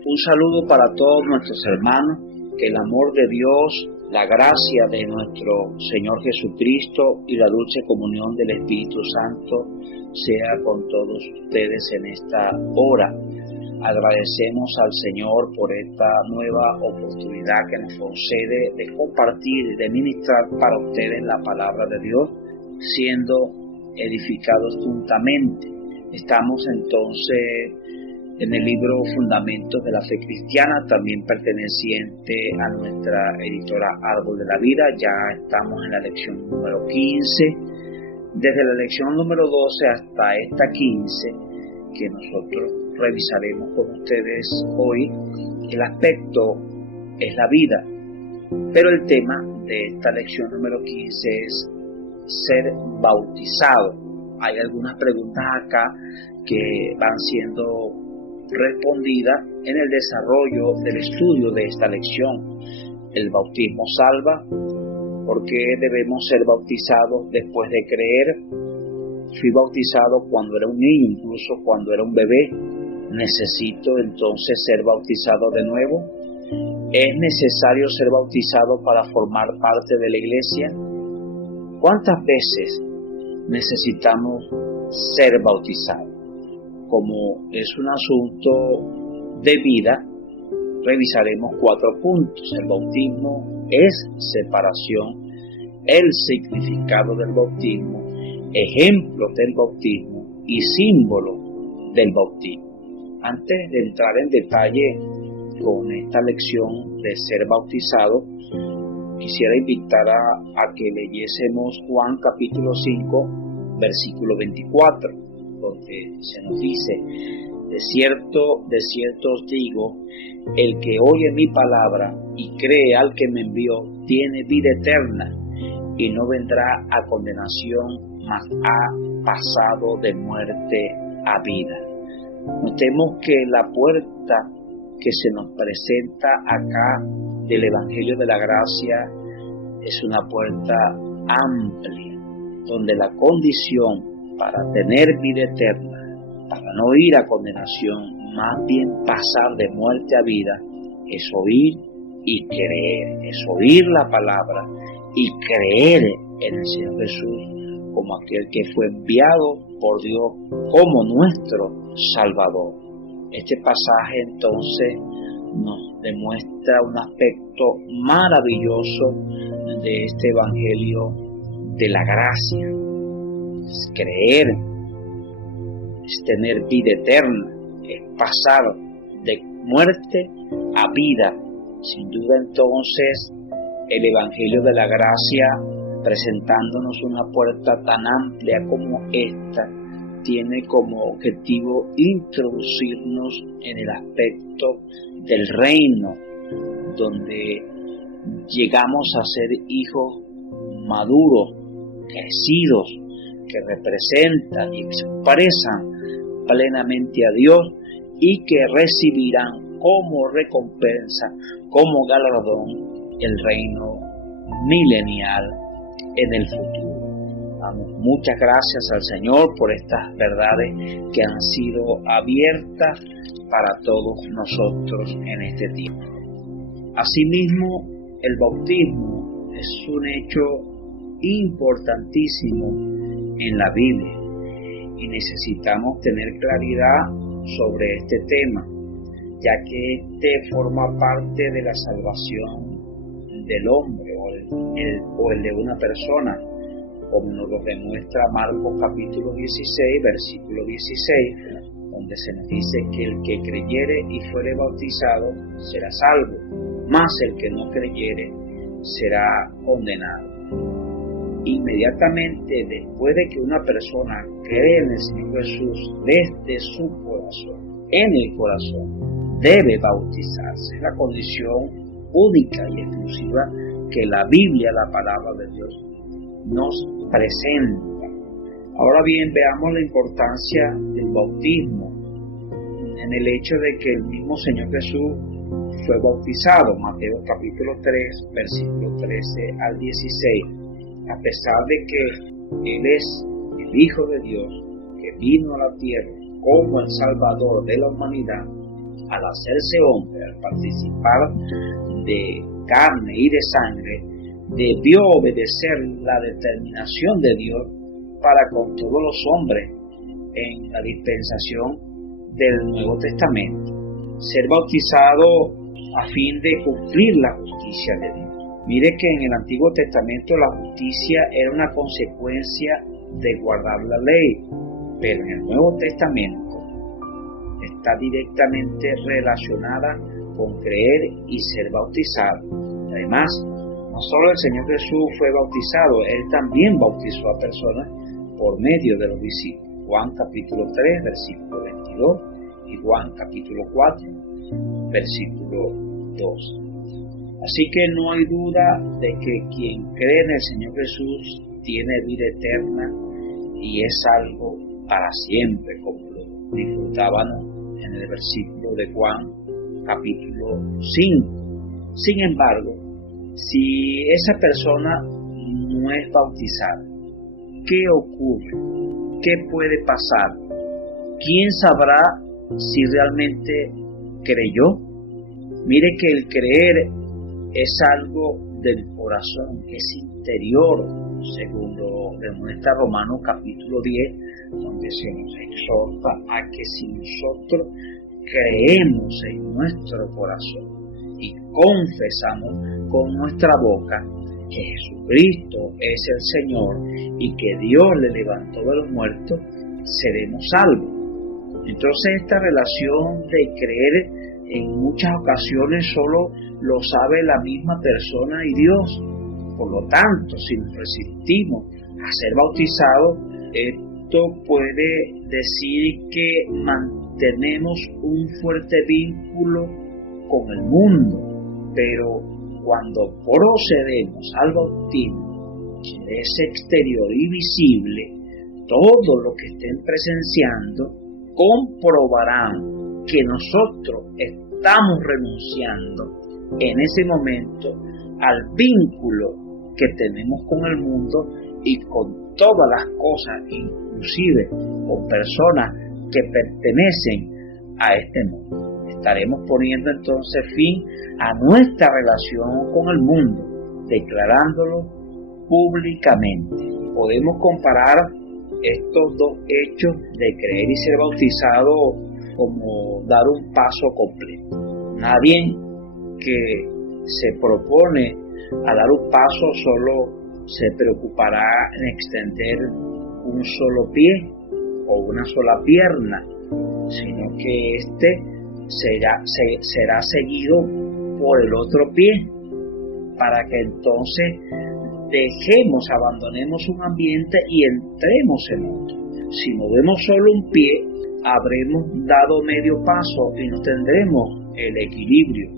Un saludo para todos nuestros hermanos, que el amor de Dios, la gracia de nuestro Señor Jesucristo y la dulce comunión del Espíritu Santo sea con todos ustedes en esta hora. Agradecemos al Señor por esta nueva oportunidad que nos concede de compartir y de ministrar para ustedes la palabra de Dios, siendo edificados juntamente. Estamos entonces en el libro Fundamentos de la Fe Cristiana, también perteneciente a nuestra editora Árbol de la Vida. Ya estamos en la lección número 15. Desde la lección número 12 hasta esta 15, que nosotros revisaremos con ustedes hoy, el aspecto es la vida. Pero el tema de esta lección número 15 es ser bautizado. Hay algunas preguntas acá que van siendo respondidas en el desarrollo del estudio de esta lección. ¿El bautismo salva? ¿Por qué debemos ser bautizados después de creer? Fui bautizado cuando era un niño, incluso cuando era un bebé. ¿Necesito entonces ser bautizado de nuevo? ¿Es necesario ser bautizado para formar parte de la iglesia? ¿Cuántas veces necesitamos ser bautizados? Como es un asunto de vida, revisaremos 4 puntos. El bautismo es separación, el significado del bautismo, ejemplos del bautismo y símbolos del bautismo. Antes de entrar en detalle con esta lección de ser bautizado, quisiera invitar a que leyésemos Juan capítulo 5, versículo 24, donde se nos dice: de cierto os digo, el que oye mi palabra y cree al que me envió, tiene vida eterna, y no vendrá a condenación, mas ha pasado de muerte a vida. Notemos que la puerta que se nos presenta acá del Evangelio de la Gracia es una puerta amplia, donde la condición para tener vida eterna, para no ir a condenación, más bien pasar de muerte a vida, es oír y creer, es oír la palabra y creer en el Señor Jesús como aquel que fue enviado por Dios como nuestro Salvador. Este pasaje entonces nos demuestra un aspecto maravilloso de este Evangelio de la gracia. Es creer, es tener vida eterna, es pasar de muerte a vida. Sin duda entonces el Evangelio de la Gracia, presentándonos una puerta tan amplia como esta, tiene como objetivo introducirnos en el aspecto del reino, donde llegamos a ser hijos maduros, crecidos, que representan y expresan plenamente a Dios y que recibirán como recompensa, como galardón, el reino milenial en el futuro. Damos muchas gracias al Señor por estas verdades que han sido abiertas para todos nosotros en este tiempo. Asimismo, el bautismo es un hecho importantísimo en la Biblia y necesitamos tener claridad sobre este tema, ya que este forma parte de la salvación del hombre o el de una persona, como nos lo demuestra Marcos capítulo 16, versículo 16, donde se nos dice que el que creyere y fuere bautizado será salvo, mas el que no creyere será condenado. Inmediatamente después de que una persona cree en el Señor Jesús desde su corazón, en el corazón, debe bautizarse. Es la condición única y exclusiva que la Biblia, la palabra de Dios, nos presenta. Ahora bien, veamos la importancia del bautismo en el hecho de que el mismo Señor Jesús fue bautizado. Mateo capítulo 3, versículo 13 al 16. A pesar de que Él es el Hijo de Dios, que vino a la tierra como el Salvador de la humanidad, al hacerse hombre, al participar de carne y de sangre, debió obedecer la determinación de Dios para con todos los hombres en la dispensación del Nuevo Testamento. Ser bautizado a fin de cumplir la justicia de Dios. Mire que en el Antiguo Testamento la justicia era una consecuencia de guardar la ley, pero en el Nuevo Testamento está directamente relacionada con creer y ser bautizado. Además, no solo el Señor Jesús fue bautizado, Él también bautizó a personas por medio de los discípulos. Juan capítulo 3, versículo 22 y Juan capítulo 4, versículo 2. Así que no hay duda de que quien cree en el Señor Jesús tiene vida eterna y es algo para siempre, como lo disfrutábamos en el versículo de Juan capítulo 5. Sin embargo, si esa persona no es bautizada, ¿qué ocurre? ¿Qué puede pasar? ¿Quién sabrá si realmente creyó? Mire que el creer es algo del corazón, es interior, según lo demuestra Romanos capítulo 10, donde se nos exhorta a que si nosotros creemos en nuestro corazón y confesamos con nuestra boca que Jesucristo es el Señor y que Dios le levantó de los muertos, seremos salvos. Entonces esta relación de creer en muchas ocasiones solo lo sabe la misma persona y Dios. Por lo tanto, si nos resistimos a ser bautizados, esto puede decir que mantenemos un fuerte vínculo con el mundo, pero cuando procedemos al bautismo, que es exterior y visible, todos los que estén presenciando comprobarán que nosotros estamos renunciando en ese momento al vínculo que tenemos con el mundo y con todas las cosas, inclusive con personas que pertenecen a este mundo. Estaremos poniendo entonces fin a nuestra relación con el mundo, declarándolo públicamente. Podemos comparar estos dos hechos de creer y ser bautizado como dar un paso completo. Nadie que se propone a dar un paso solo se preocupará en extender un solo pie o una sola pierna, sino que este será seguido por el otro pie, para que entonces abandonemos un ambiente y entremos en otro. Si movemos solo un pie, habremos dado medio paso y no tendremos el equilibrio,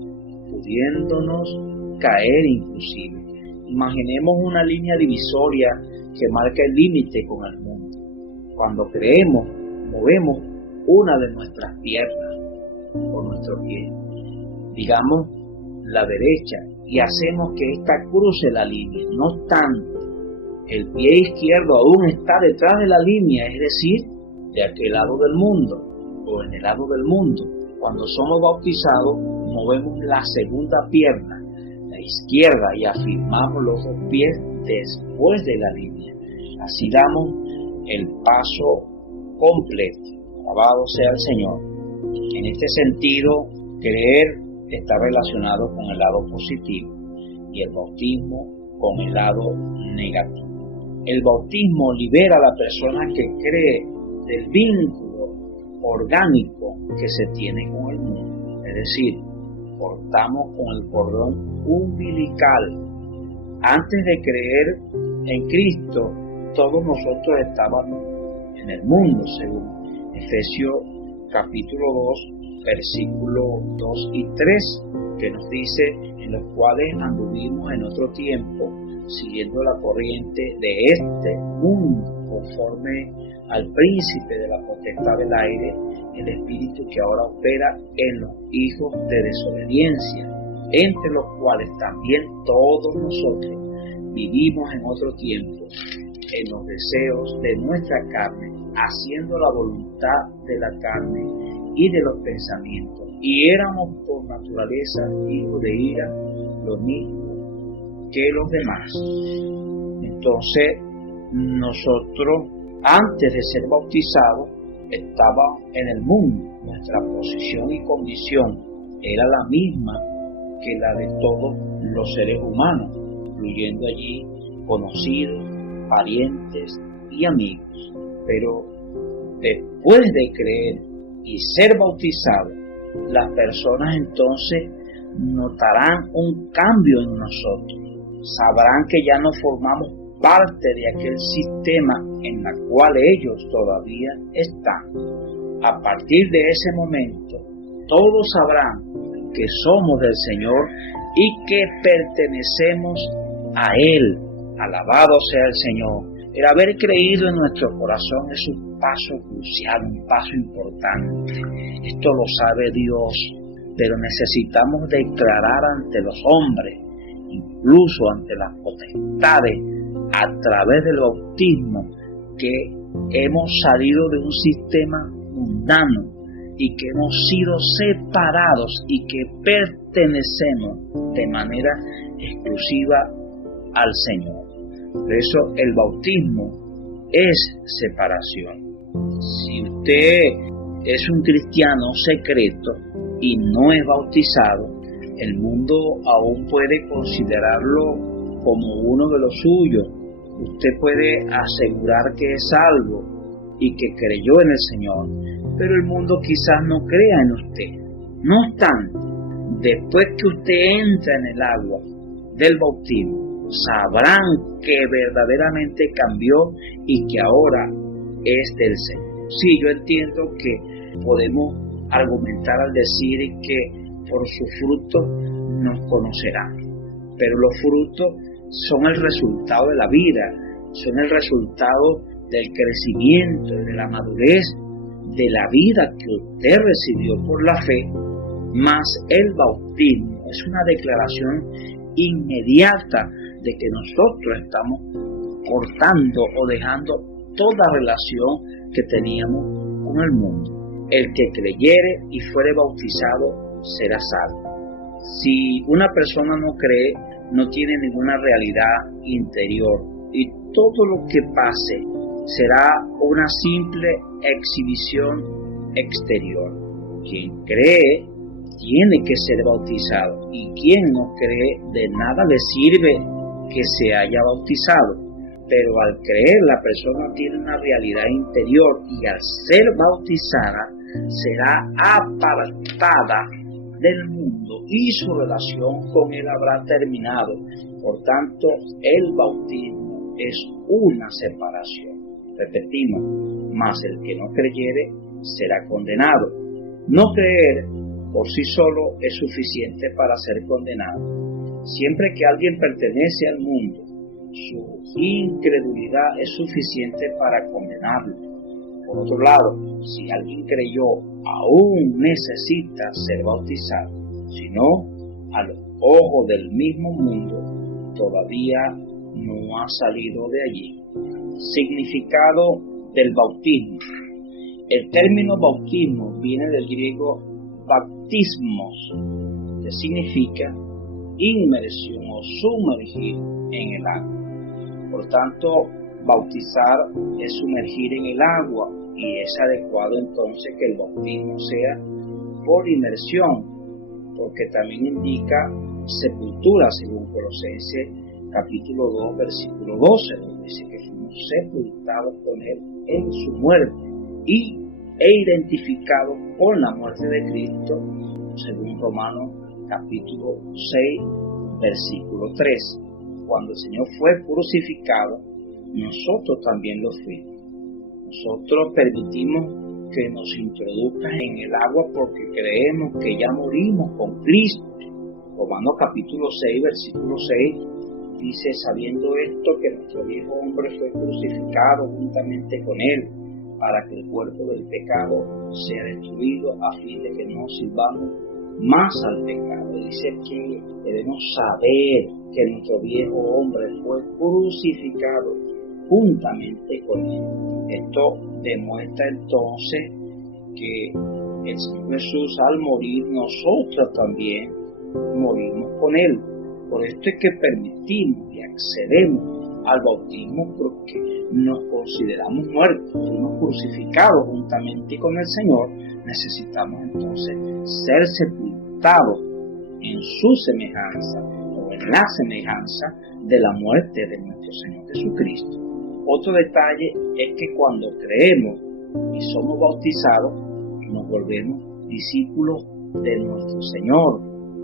pudiéndonos caer inclusive. Imaginemos una línea divisoria que marca el límite con el mundo. Cuando creemos, movemos una de nuestras piernas o nuestro pie, digamos la derecha, y hacemos que ésta cruce la línea. No obstante, el pie izquierdo aún está detrás de la línea, es decir, de aquel lado del mundo o en el lado del mundo. Cuando somos bautizados, movemos la segunda pierna, la izquierda, y afirmamos los dos pies después de la línea. Así damos el paso completo. Alabado sea el Señor. En este sentido, creer está relacionado con el lado positivo y el bautismo con el lado negativo. El bautismo libera a la persona que cree del vínculo orgánico que se tiene con el mundo, es decir, cortamos con el cordón umbilical. Antes de creer en Cristo, todos nosotros estábamos en el mundo, según Efesios capítulo 2, versículos 2 y 3, que nos dice: en los cuales anduvimos en otro tiempo, siguiendo la corriente de este mundo, conforme al príncipe de la potestad del aire, el espíritu que ahora opera en los hijos de desobediencia, entre los cuales también todos nosotros vivimos en otro tiempo, en los deseos de nuestra carne, haciendo la voluntad de la carne y de los pensamientos. Y éramos por naturaleza hijos de ira, lo mismo que los demás. Entonces, nosotros, antes de ser bautizados, estábamos en el mundo. Nuestra posición y condición era la misma que la de todos los seres humanos, incluyendo allí conocidos, parientes y amigos. Pero después de creer y ser bautizados, las personas entonces notarán un cambio en nosotros. Sabrán que ya no formamos parte de aquel sistema en el cual ellos todavía están. A partir de ese momento, todos sabrán que somos del Señor y que pertenecemos a Él. Alabado sea el Señor. El haber creído en nuestro corazón es un paso crucial, un paso importante. Esto lo sabe Dios, pero necesitamos declarar ante los hombres, incluso ante las potestades, a través del bautismo, que hemos salido de un sistema mundano y que hemos sido separados y que pertenecemos de manera exclusiva al Señor. Por eso el bautismo es separación. Si usted es un cristiano secreto y no es bautizado, el mundo aún puede considerarlo como uno de los suyos. Usted puede asegurar que es salvo y que creyó en el Señor, pero el mundo quizás no crea en usted. No obstante, después que usted entra en el agua del bautismo, sabrán que verdaderamente cambió y que ahora es del Señor. Sí, yo entiendo que podemos argumentar al decir que por sus frutos nos conocerán, pero los frutos son el resultado de la vida, son el resultado del crecimiento, de la madurez, de la vida que usted recibió por la fe, más el bautismo es una declaración inmediata de que nosotros estamos cortando o dejando toda relación que teníamos con el mundo. El que creyere y fuere bautizado será salvo. Si una persona no cree, no tiene ninguna realidad interior y todo lo que pase será una simple exhibición exterior. Quien cree tiene que ser bautizado y quien no cree de nada le sirve que se haya bautizado. Pero al creer la persona tiene una realidad interior y al ser bautizada será apartada del mundo y su relación con él habrá terminado. Por tanto, el bautismo es una separación. Repetimos, mas el que no creyere será condenado. No creer por sí solo es suficiente para ser condenado. Siempre que alguien pertenece al mundo, su incredulidad es suficiente para condenarlo. Por otro lado, si alguien creyó, aún necesita ser bautizado. Si no, a los ojos del mismo mundo, todavía no ha salido de allí. Significado del bautismo. El término bautismo viene del griego baptismos, que significa inmersión o sumergir en el agua. Por tanto, bautizar es sumergir en el agua y es adecuado entonces que el bautismo sea por inmersión, porque también indica sepultura, según Colosenses capítulo 2, versículo 12, donde dice que fuimos sepultados con él en su muerte e identificados con la muerte de Cristo, según Romanos capítulo 6, versículo 3. Cuando el Señor fue crucificado, nosotros también lo fuimos. Nosotros permitimos que nos introduzcan en el agua porque creemos que ya morimos con Cristo. Romanos capítulo 6, versículo 6, dice, sabiendo esto, que nuestro viejo hombre fue crucificado juntamente con él, para que el cuerpo del pecado sea destruido, a fin de que no sirvamos más al pecado. Dice que debemos saber que nuestro viejo hombre fue crucificado juntamente con él. Esto demuestra entonces que el Señor Jesús al morir, nosotros también morimos con Él. Por esto es que permitimos y accedemos al bautismo, porque nos consideramos muertos, fuimos crucificados juntamente con el Señor. Necesitamos entonces ser sepultados en su semejanza, o en la semejanza de la muerte de nuestro Señor Jesucristo. Otro detalle es que cuando creemos y somos bautizados, nos volvemos discípulos de nuestro Señor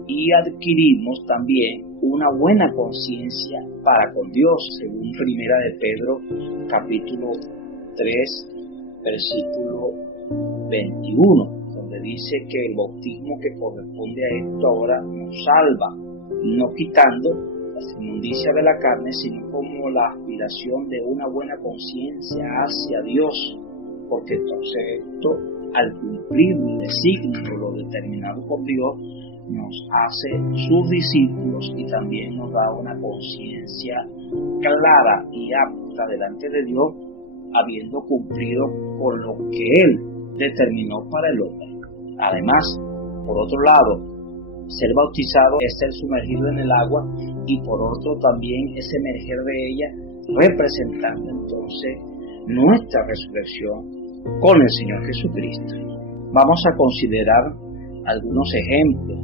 y adquirimos también una buena conciencia para con Dios, según Primera de Pedro, capítulo 3, versículo 21, donde dice que el bautismo que corresponde a esto ahora nos salva, no quitando las inmundicias de la carne, sino como la aspiración de una buena conciencia hacia Dios, porque entonces esto, al cumplir el designio, lo determinado por Dios, nos hace sus discípulos y también nos da una conciencia clara y apta delante de Dios, habiendo cumplido con lo que Él determinó para el hombre. Además, por otro lado, ser bautizado es ser sumergido en el agua, y por otro también es emerger de ella, representando entonces nuestra resurrección con el Señor Jesucristo. Vamos a considerar algunos ejemplos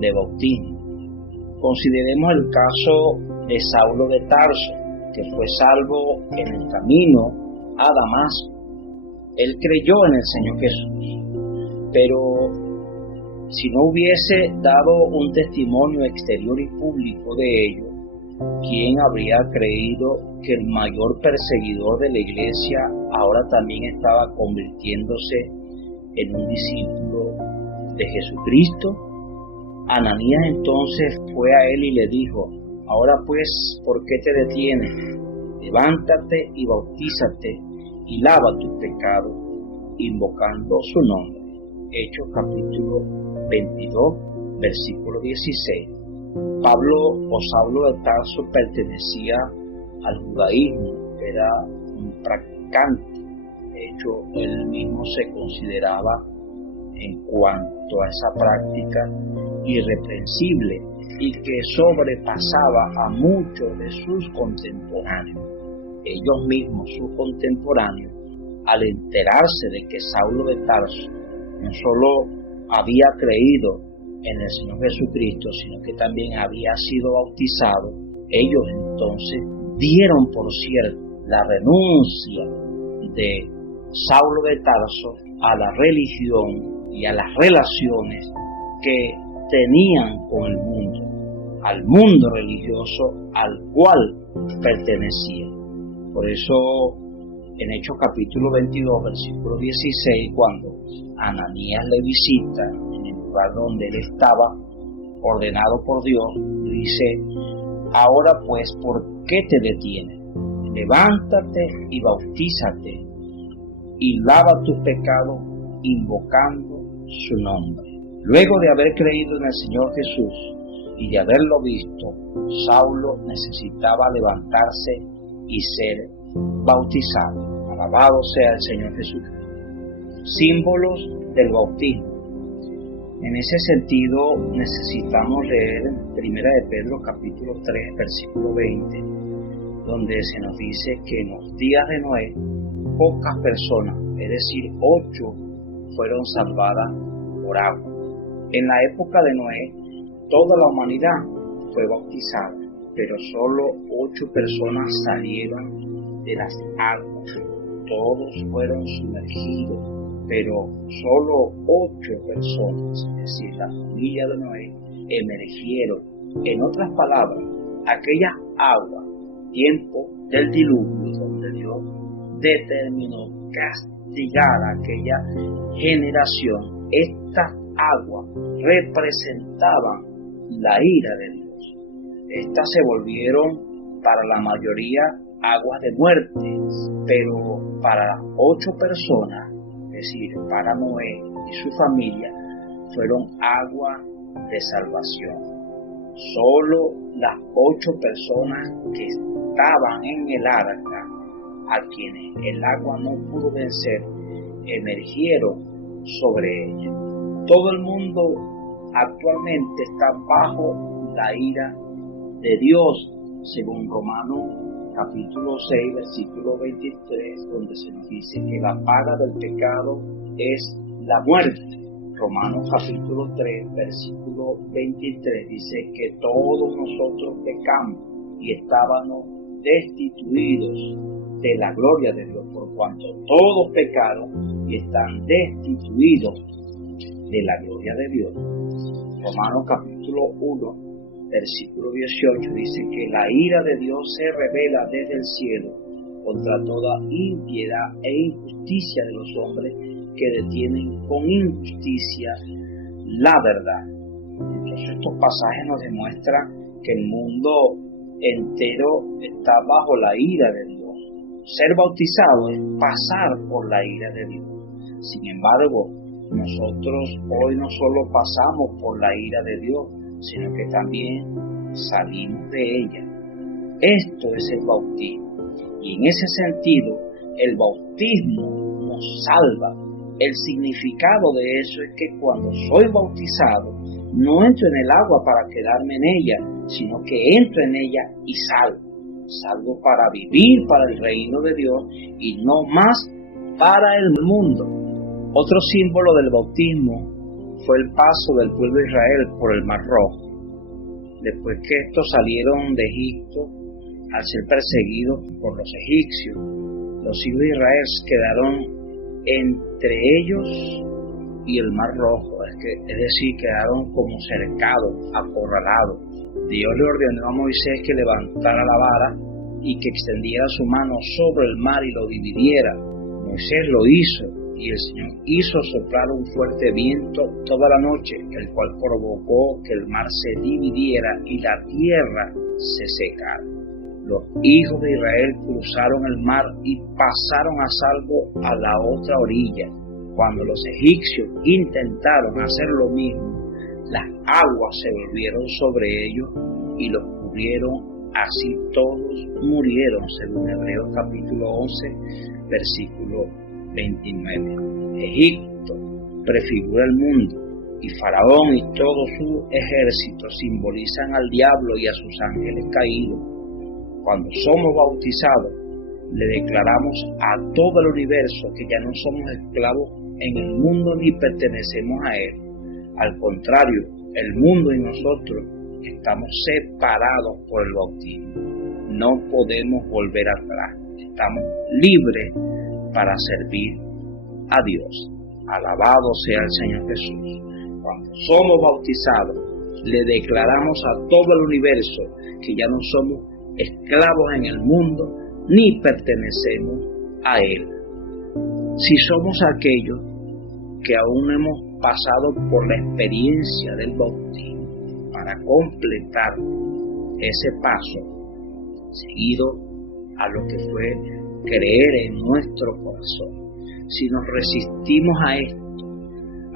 de bautismo. Consideremos el caso de Saulo de Tarso, que fue salvo en el camino a Damasco. Él creyó en el Señor Jesús, pero si no hubiese dado un testimonio exterior y público de ello, ¿quién habría creído que el mayor perseguidor de la iglesia ahora también estaba convirtiéndose en un discípulo de Jesucristo? Ananías entonces fue a él y le dijo: ahora pues, ¿por qué te detienes? Levántate y bautízate y lava tus pecados, invocando su nombre. Hechos capítulo 22, versículo 16. Pablo o Saulo de Tarso pertenecía al judaísmo, era un practicante. De hecho, él mismo se consideraba, en cuanto a esa práctica, irreprensible, y que sobrepasaba a muchos de sus contemporáneos. Ellos mismos, sus contemporáneos, al enterarse de que Saulo de Tarso no solo había creído en el Señor Jesucristo, sino que también había sido bautizado, ellos entonces dieron por cierto la renuncia de Saulo de Tarso a la religión y a las relaciones que tenían con el mundo, al mundo religioso al cual pertenecía. Por eso, en Hechos capítulo 22, versículo 16, cuando Ananías le visita en el lugar donde él estaba, ordenado por Dios, dice: ahora pues, ¿por qué te detienes? Levántate y bautízate y lava tus pecados, invocando su nombre. Luego de haber creído en el Señor Jesús y de haberlo visto, Saulo necesitaba levantarse y ser bautizado. Alabado sea el Señor Jesucristo. Símbolos del bautismo. En ese sentido, necesitamos leer 1 de Pedro capítulo 3, versículo 20, donde se nos dice que en los días de Noé, pocas personas, es decir, 8, fueron salvadas por agua. En la época de Noé, toda la humanidad fue bautizada, pero solo 8 personas salieron de las aguas. Todos fueron sumergidos, pero solo 8 personas, es decir, la familia de Noé, emergieron. En otras palabras, aquella agua, tiempo del diluvio, donde Dios determinó castigar a aquella generación, estas aguas representaban la ira de Dios. Estas se volvieron para la mayoría aguas de muerte, pero para 8 personas, es decir, para Noé y su familia, fueron aguas de salvación. Solo las 8 personas que estaban en el arca, a quienes el agua no pudo vencer, emergieron sobre ella. Todo el mundo actualmente está bajo la ira de Dios, según Romanos capítulo 6, versículo 23, donde se nos dice que la paga del pecado es la muerte. Romanos capítulo 3, versículo 23 dice que todos nosotros pecamos y estábamos destituidos de la gloria de Dios, por cuanto todos pecaron y están destituidos de la gloria de Dios. Romanos capítulo 1, versículo 18 dice que la ira de Dios se revela desde el cielo contra toda impiedad e injusticia de los hombres que detienen con injusticia la verdad. Entonces estos pasajes nos demuestran que el mundo entero está bajo la ira de Dios. Ser bautizado es pasar por la ira de Dios. Sin embargo, nosotros hoy no solo pasamos por la ira de Dios, sino que también salimos de ella. Esto es el bautismo. Y en ese sentido, el bautismo nos salva. El significado de eso es que cuando soy bautizado, no entro en el agua para quedarme en ella, sino que entro en ella y salgo. Salgo para vivir para el reino de Dios y no más para el mundo. Otro símbolo del bautismo fue el paso del pueblo de Israel por el Mar Rojo. Después que estos salieron de Egipto, al ser perseguidos por los egipcios, los hijos de Israel quedaron entre ellos y el Mar Rojo, es decir, quedaron como cercados, acorralados. Dios le ordenó a Moisés que levantara la vara y que extendiera su mano sobre el mar y lo dividiera. Moisés lo hizo y el Señor hizo soplar un fuerte viento toda la noche, el cual provocó que el mar se dividiera y la tierra se secara. Los hijos de Israel cruzaron el mar y pasaron a salvo a la otra orilla. Cuando los egipcios intentaron hacer lo mismo, las aguas se volvieron sobre ellos y los cubrieron, así todos murieron, según Hebreos capítulo 11, versículo 29. Egipto prefigura el mundo y Faraón y todo su ejército simbolizan al diablo y a sus ángeles caídos. Cuando somos bautizados, le declaramos a todo el universo que ya no somos esclavos en el mundo ni pertenecemos a él. Al contrario, el mundo y nosotros estamos separados por el bautismo. No podemos volver atrás. Estamos libres para servir a Dios. Alabado sea el Señor Jesús. Cuando somos bautizados, le declaramos a todo el universo que ya no somos esclavos en el mundo ni pertenecemos a él. Si somos aquellos que aún hemos pasado por la experiencia del bautismo para completar ese paso seguido a lo que fue creer en nuestro corazón, si nos resistimos a esto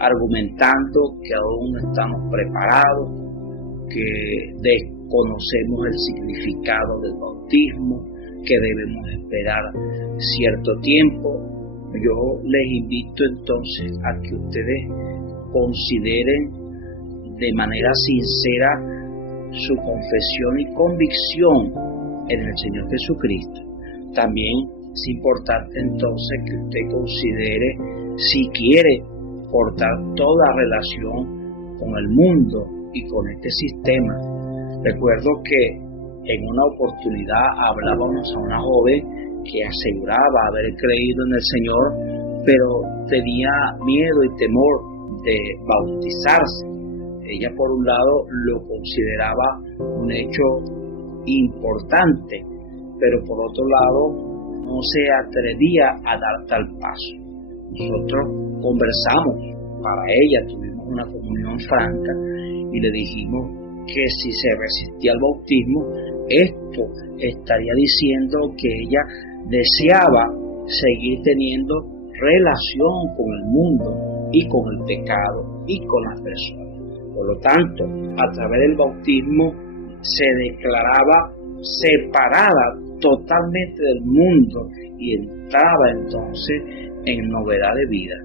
argumentando que aún no estamos preparados, que desconocemos el significado del bautismo, que debemos esperar cierto tiempo, yo les invito entonces a que ustedes consideren de manera sincera su confesión y convicción en el Señor Jesucristo. También es importante entonces que usted considere si quiere cortar toda relación con el mundo y con este sistema. Recuerdo que en una oportunidad hablábamos a una joven que aseguraba haber creído en el Señor, pero tenía miedo y temor de bautizarse. Ella, por un lado, lo consideraba un hecho importante, pero por otro lado, no se atrevía a dar tal paso. Nosotros conversamos, para ella tuvimos una comunión franca y le dijimos que si se resistía al bautismo, esto estaría diciendo que ella deseaba seguir teniendo relación con el mundo y con el pecado y con las personas. Por lo tanto, a través del bautismo se declaraba separada totalmente del mundo y entraba entonces en novedad de vida.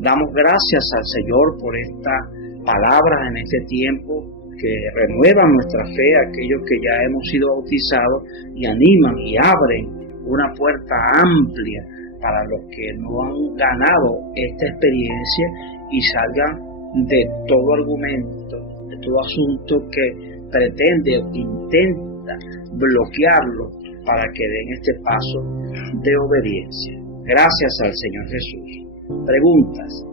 Damos gracias al Señor por estas palabras en este tiempo que renuevan nuestra fe a aquellos que ya hemos sido bautizados y animan y abren una puerta amplia para los que no han ganado esta experiencia y salgan de todo argumento, de todo asunto que pretende o intenta bloquearlo para que den este paso de obediencia. Gracias al Señor Jesús. Preguntas.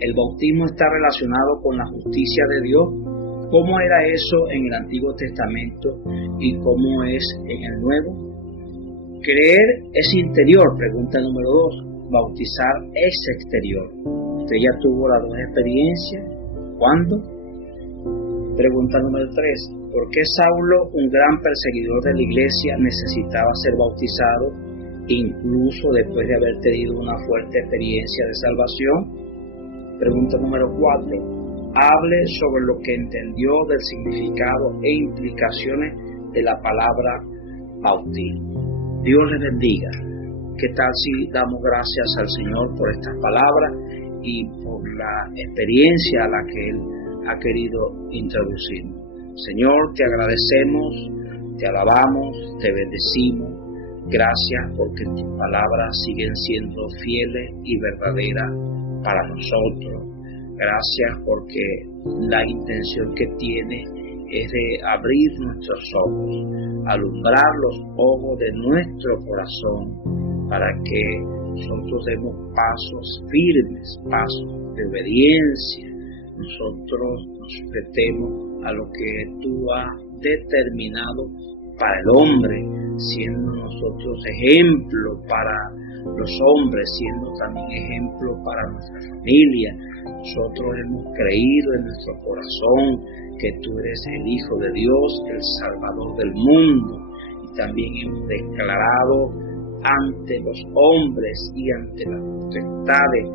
¿El bautismo está relacionado con la justicia de Dios? ¿Cómo era eso en el Antiguo Testamento y cómo es en el Nuevo? Creer es interior, pregunta número 2. Bautizar es exterior. ¿Usted ya tuvo las dos experiencias? ¿Cuándo? Pregunta número 3. ¿Por qué Saulo, un gran perseguidor de la iglesia, necesitaba ser bautizado, incluso después de haber tenido una fuerte experiencia de salvación? Pregunta número 4. Hable sobre lo que entendió del significado e implicaciones de la palabra bautismo. Dios les bendiga. ¿Qué tal si damos gracias al Señor por estas palabras y por la experiencia a la que Él ha querido introducirnos? Señor, te agradecemos, te alabamos, te bendecimos. Gracias porque tus palabras siguen siendo fieles y verdaderas para nosotros. Gracias porque la intención que tiene es de abrir nuestros ojos, alumbrar los ojos de nuestro corazón para que nosotros demos pasos firmes, pasos de obediencia. Nosotros nos sujetemos a lo que tú has determinado para el hombre, siendo nosotros ejemplo para los hombres, siendo también ejemplo para nuestra familia. Nosotros hemos creído en nuestro corazón que tú eres el Hijo de Dios, el Salvador del mundo, y también hemos declarado ante los hombres y ante las potestades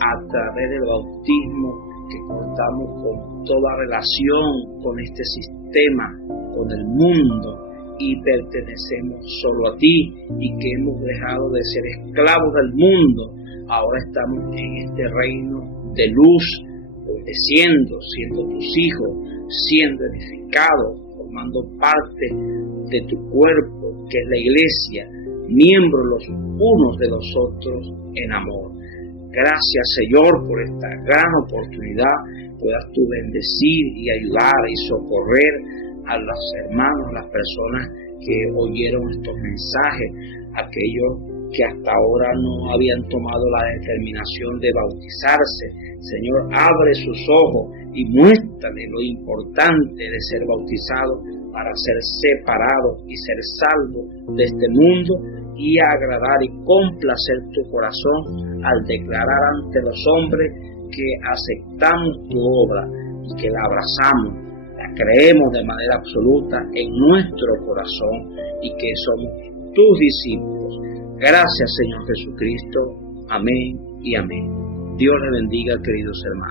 a través del bautismo que cortamos con toda relación con este sistema, con el mundo, y pertenecemos solo a ti, y que hemos dejado de ser esclavos del mundo. Ahora estamos en este reino de luz, obedeciendo, siendo tus hijos, siendo edificados, formando parte de tu cuerpo, que es la iglesia, miembros los unos de los otros en amor. Gracias, Señor, por esta gran oportunidad. Puedas tú bendecir y ayudar y socorrer a los hermanos, a las personas que oyeron estos mensajes, aquellos que hasta ahora no habían tomado la determinación de bautizarse. Señor, abre sus ojos y muéstrale lo importante de ser bautizado para ser separado y ser salvo de este mundo y agradar y complacer tu corazón al declarar ante los hombres que aceptamos tu obra y que la abrazamos, la creemos de manera absoluta en nuestro corazón y que somos tus discípulos. Gracias, Señor Jesucristo. Amén y amén. Dios le bendiga, queridos hermanos.